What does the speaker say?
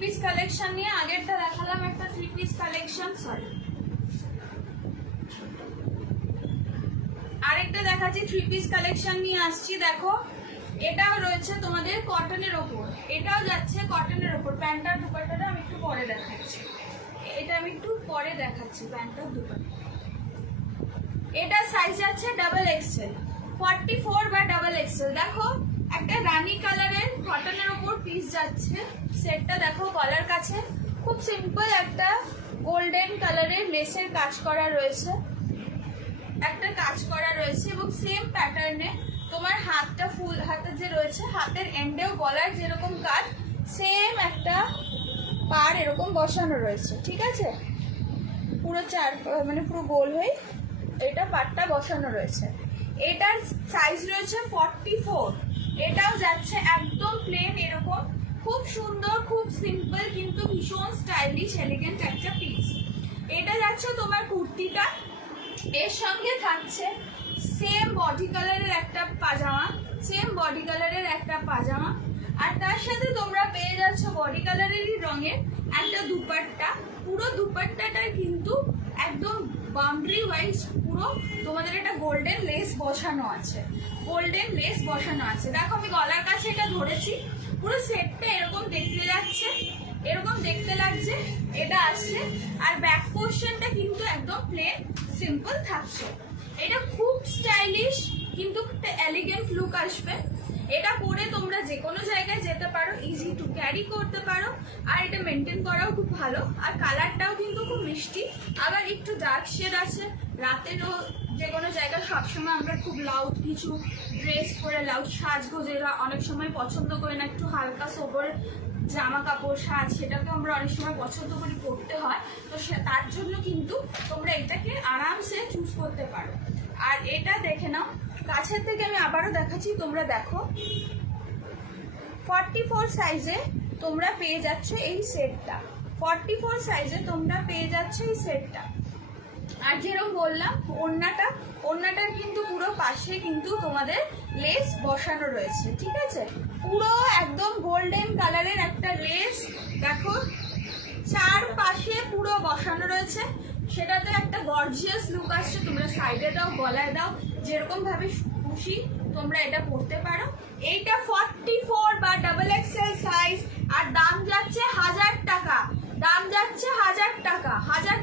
Piece collection নিয়ে, আগেরটা দেখালাম একটা 3 পিস কালেকশন, সরি আরেকটা দেখাচ্ছি 3 পিস কালেকশন নিয়ে আসছি। দেখো এটাও রয়েছে তোমাদের কটনের ওপর, এটাও যাচ্ছে কটনের ওপর। প্যান্টার দুপাট্টাটা আমি একটু পরে দেখাচ্ছি, এটা আমি একটু পরে দেখাচ্ছি। প্যান্টার দুপাট্টা, এটা সাইজ যাচ্ছে ডাবল এক্সেল, 44 বা ডাবল এক্সেল। দেখো একটা রানী কালারের কটনের ওপর পিস যাচ্ছে। সেটটা দেখো গলার কাছে খুব সিম্পল একটা গোল্ডেন কালারের লেসের কাজ করা রয়েছে, একটা কাজ করা রয়েছে এবং সেম প্যাটার্নে তোমার হাতটা ফুল হাতে যে রয়েছে, হাতের এন্ডেও গলার যেরকম কাজ সেম একটা পার এরকম বসানো রয়েছে। ঠিক আছে, পুরো মানে পুরো গোল হয়ে এটা পাটটা বসানো রয়েছে। এটার সাইজ রয়েছে 44, এটাও যাচ্ছে একদম প্লেন এরকম, খুব সুন্দর খুব সিম্পল কিন্তু ভীষণ স্টাইলিশ এলিগেন্ট একটা পিস। এটা যাচ্ছে তোমার কুর্তিটা, এর সঙ্গে থাকছে সেম বডি কালারের একটা পাজামা, সেম বডি কালারের একটা পাজামা, আর তার সাথে তোমরা পেয়ে যাচ্ছ বডি কালারেরই রঙের একটা দুপাট্টা। পুরো দুপাট্টাটার কিন্তু একদম বাউন্ডারি ওয়াইজ পুরো তোমাদের একটা গোল্ডেন লেস বসানো আছে, গোল্ডেন লেস বসানো আছে। দেখো আমি গলার কাছে এটা ধরেছি, পুরো সেটটা এরকম দেখতে যাচ্ছে, এরকম দেখতে লাগছে এটা আসছে। আর ব্যাক পোর্শনটা কিন্তু একদম প্লেন সিম্পল থাকছে। এটা খুব স্টাইলিশ কিন্তু একটা এলিগেন্ট লুক আসবে। এটা পরে তোমরা যে কোনো জায়গায় যেতে পারো, ইজি টু ক্যারি করতে পারো, আর এটা মেনটেন করাও খুব ভালো। আর কালারটাও কিন্তু খুব মিষ্টি, আবার একটু ডার্ক শেড আছে। রাতেরও যে কোনো জায়গায় সবসময় আমরা খুব লাউড কিছু ড্রেস পরে লাউড সাজগোজেরা অনেক সময় পছন্দ করি না, একটু হালকা সোবর জামা কাপড় সাজ সেটাকে আমরা অনেক সময় পছন্দ করি করতে হয়, তো তার জন্য কিন্তু তোমরা এটাকে আরামসে চুজ করতে পারো। আর এটা দেখে নাও কাছের থেকে, আমি আবারও দেখাচ্ছি, তোমরা দেখো 44 সাইজে তোমরা পেয়ে যাচ্ছ এই সেটটা, 44 সাইজে তোমরা পেয়ে যাচ্ছ এই সেটটা। আর যেরকম বললাম ওড়নাটার কিন্তু পুরো পাশে কিন্তু তোমাদের লেস বসানো রয়েছে। ঠিক আছে, পুরো একদম গোল্ডেন কালারের একটা লেস দেখো চারপাশে পুরো বসানো রয়েছে, সেটাতে একটা গর্জিয়াস লুক আসছে। তোমরা সাইডে দাও, গলায় দাও, যেরকম ভাবে খুশি তোমরা এটা পরতে পারো। এইটা 44 বা ডাবল এক্সেল সাইজ, আর দাম যাচ্ছে 1000 টাকা, দাম যাচ্ছে 1000 টাকা, 1000